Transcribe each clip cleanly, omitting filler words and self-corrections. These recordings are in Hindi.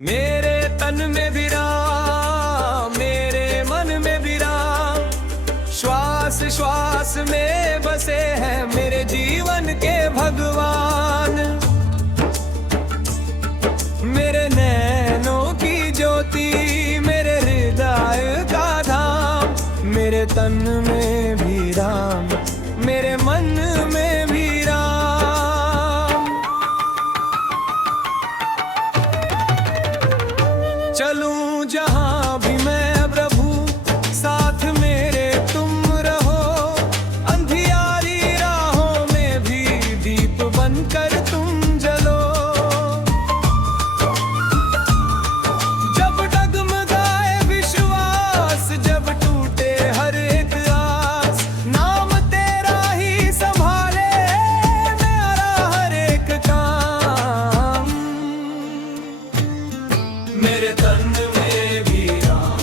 मेरे तन में भी राम, मेरे मन में भी राम, श्वास श्वास में बसे हैं मेरे जीवन के भगवान। मेरे नैनों की ज्योति, मेरे हृदय का धाम, मेरे तन में भी राम, मेरे मन में भी राम। चलूं जहां भी मैं प्रभु, साथ मेरे तुम रहो। अंधियारी राहों में भी दीप बनकर तुम जलो। जब डगमगाए विश्वास, जब टूटे हर एक आस, नाम तेरा ही संभाले मेरा हर एक काम। मेरे तन में भी राम,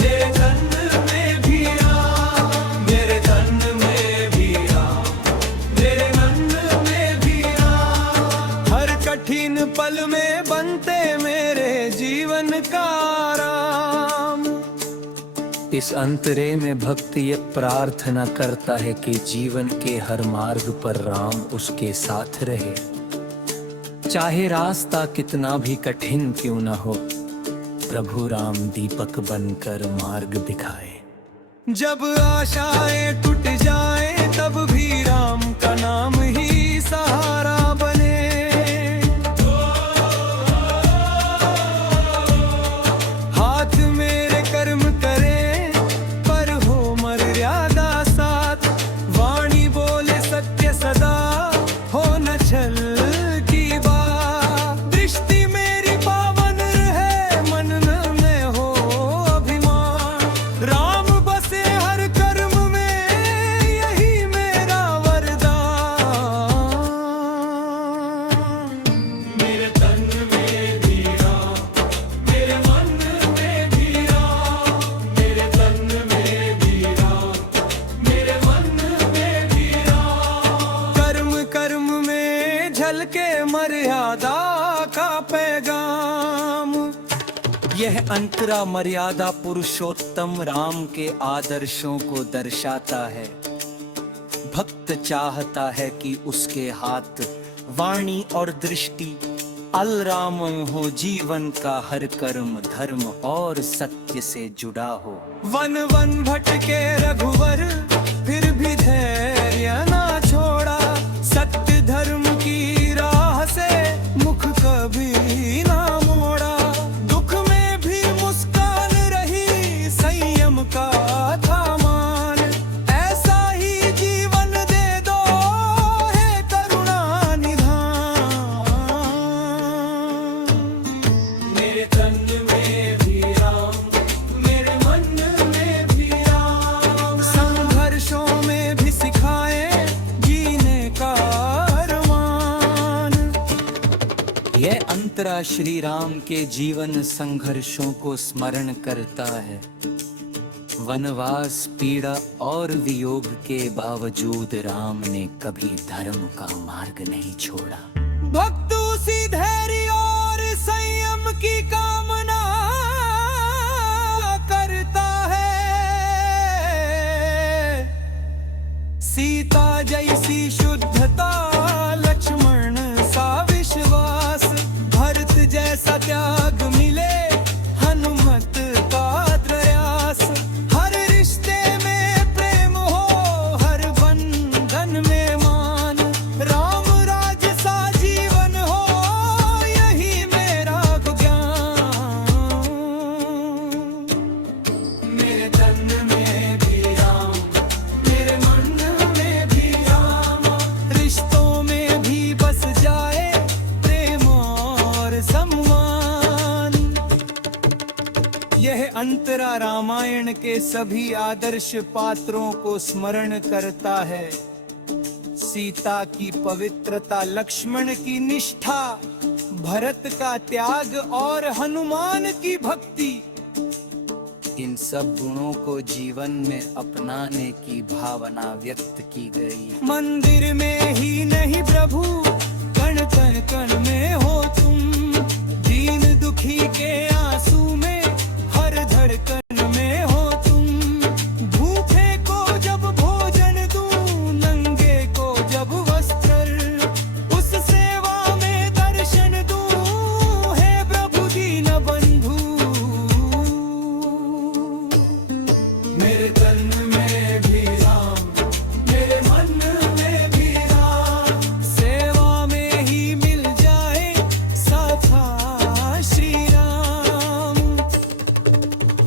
मेरे तन में भी राम, मेरे तन में भी राम, मेरे मन में भी राम। हर कठिन पल में बनते मेरे जीवन का राम। इस अंतरे में भक्ति ये प्रार्थना करता है कि जीवन के हर मार्ग पर राम उसके साथ रहे। चाहे रास्ता कितना भी कठिन क्यों न हो, प्रभु राम दीपक बनकर मार्ग दिखाए। जब आशाएं टूट जाएं, तब भी राम का नाम ही सहारा बने। हाथ मेरे कर्म करें, पर हो मर्यादा साथ। वाणी बोले सत्य सदा, हो न छल की बात। दृष्टि मेरी पावन रहे, मन में हो अभिमान। राम बसे हर कर्म में, यही मेरा वरदान। मेरे तन में भी राम, मेरे मन में भी राम, मेरे तन में भी राम, मेरे मन में भी राम। कर्म कर्म में झलके मर्यादा का पैगाम। यह अंतरा मर्यादा पुरुषोत्तम राम के आदर्शों को दर्शाता है। भक्त चाहता है कि उसके हाथ, वाणी और दृष्टि अलरामय हो। जीवन का हर कर्म धर्म और सत्य से जुड़ा हो। वन वन भटके रघुवर, फिर भी धैर्य ना छोड़ा। सत्य धर्म की राह से मुख कभी ना मोड़ा। दुख में भी मुस्कान रही, संयम का था मान। ऐसा ही जीवन दे दो, हे करुणा निधान। मेरे तन में भी राम, मेरे मन में भी राम। संघर्षों में भी सिखाए जीने का अरमान। यह अंतरा श्री राम के जीवन संघर्षों को स्मरण करता है। वनवास, पीड़ा और वियोग के बावजूद राम ने कभी धर्म का मार्ग नहीं छोड़ा। भक्त उसी धैर्य और संयम की कामना करता है। सीता जैसी शुद्धता, लक्ष्मण सा विश्वास, भरत जैसा त्याग मिले, हनुमत का प्रयास। हर रिश्ते में प्रेम हो, हर बंधन में मान। राम राज सा जीवन हो, यही मेरा ज्ञान। मेरे तन में भी राम, मेरे मन में भी राम। रिश्तों में भी बस जाए प्रेम और सम्मान। यह अंतरा रामायण के सभी आदर्श पात्रों को स्मरण करता है। सीता की पवित्रता, लक्ष्मण की निष्ठा, भरत का त्याग और हनुमान की भक्ति। इन सब गुणों को जीवन में अपनाने की भावना व्यक्त की गई। मंदिर में ही नहीं प्रभु, कण कण कण में हो तुम। दीन दुखी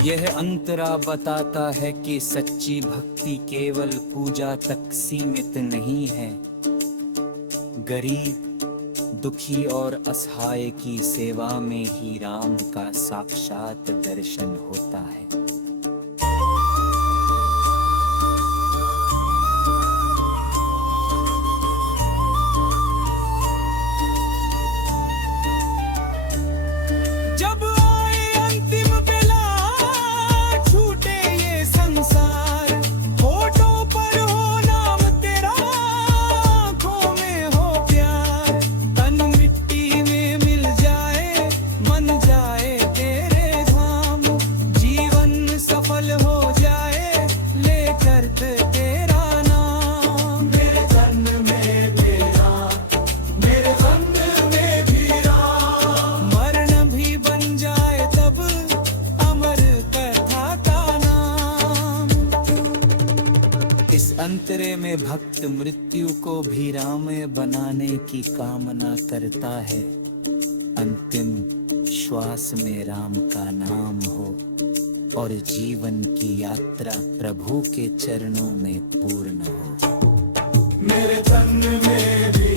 यह अंतरा बताता है कि सच्ची भक्ति केवल पूजा तक सीमित नहीं है। गरीब, दुखी और असहाय की सेवा में ही राम का साक्षात दर्शन होता है। जब आए अंतिम बेला, छूटे ये संसार, होठों पर हो नाम तेरा, आँखों में हो प्यार, तन मिट्टी में मिल जाए, मन जाए तेरे धाम, जीवन सफल हो जाए लेकर तेरा नाम। मेरे तन में भी राम, मेरे मन में भी राम, मरण भी बन जाए तब अमर कथा का नाम। इस अंतरे में भक्त मृत्यु को भी रामय बनाने की कामना करता है। अंतिम श्वास में राम का नाम हो और जीवन की यात्रा प्रभु के चरणों में पूर्ण हो। मेरे तन में भी